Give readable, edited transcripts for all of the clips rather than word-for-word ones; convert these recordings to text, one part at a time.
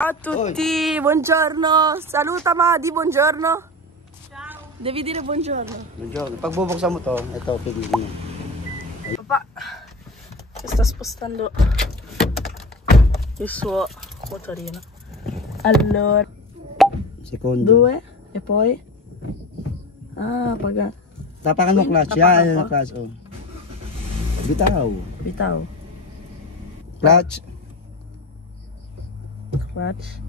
Ciao a tutti, buongiorno. Saluta Madi, buongiorno. Ciao. Devi dire buongiorno. Buongiorno. Pag bubuksan mo to, ito, pili niya. Papà che sta spostando il suo motorino. Allora, Secondo. 2 e poi paga. Tapakan mo clutch. Yan, yung clutch. Oh. Bitaw. Bitaw. Clutch. Clutch.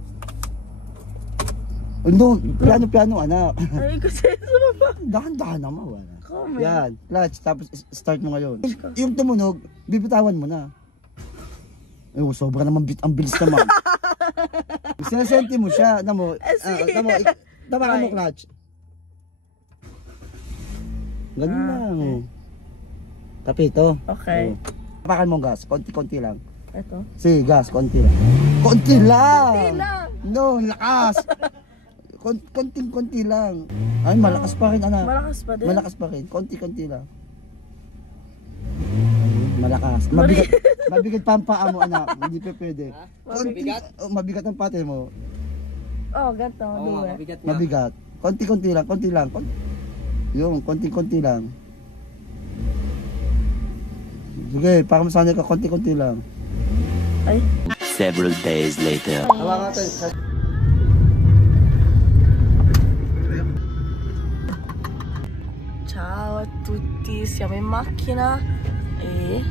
No, piano, anak. Ay, kasi ano ba? Dahan-dahan naman. Wala. Come? Yan, clutch. Tapos start mo ngayon. Yung tumunog, bibitawan mo na. Eh, sobra naman ang bilis naman. Sinasenti mo siya. Tamo, tapakan mo clutch. Ganun lang. Tapi ito. Okay. Tapakan mo gas. Konti-konti lang. Ito. Sige, gas. Konti lang. Konti lang! Konti lang. No, lakas! Konting-konti lang. Ay, malakas pa rin, anak. Malakas pa din? Malakas pa rin. Konti-konti lang. Malakas. Mabigat pa ang paa mo, anak. Hindi pa pwede. Mabigat? Mabigat ang pate mo. Oh, ganito. Mabigat. Konti-konti lang. Konti lang. Yung, konti-konti lang. Sige, para masanay ka, konti-konti lang. Ay. Several days later. Hawakan natin. Ciao a tutti, siamo in macchina e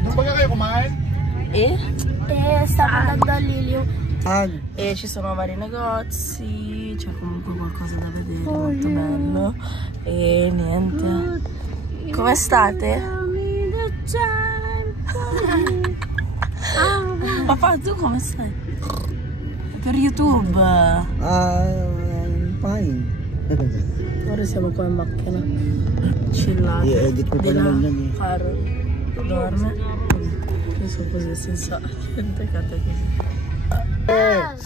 Non ba kayo kumain? stavo andando a Lilio An? e ci sono vari negozi, c'è comunque qualcosa da vedere, molto bello e niente. Come state? Papà, tu come stai? Per YouTube. Fine. Ora siamo qua in macchina, chillati. I-edit ko pa Di là, naman yan eh. Caro dorme. Io sono così senza niente così.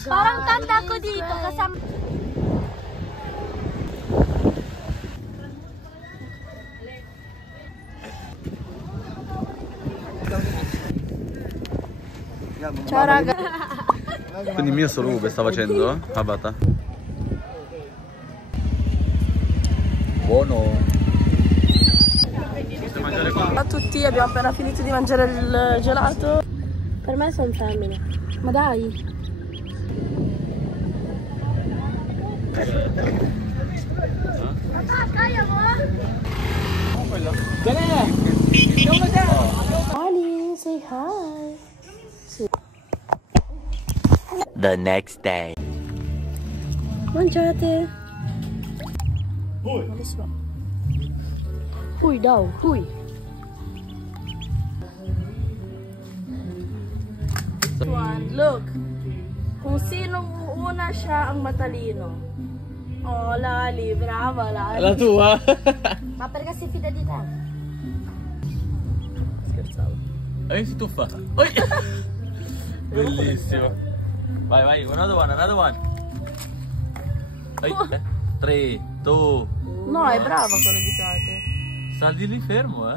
Parang tanda ko dito kasama. Ciao raga. Quindi il mio solo Uber sta facendo? Abata. Buono. Ciao a tutti, abbiamo appena finito di mangiare il gelato. Per me sono femmine. Ma dai. Ali, say hi. The next day. Mangiate. Non lo so. Huy daw, huy. Look, kung sino una siya ang matalino. Oh, Lali, brava Lali. La tua? Ma perché si fida di te? Scherzavo. Si tuffa. Bellissimo. Vai, another one. 3, 2. No, è brava con le dicate. Sta di lì fermo,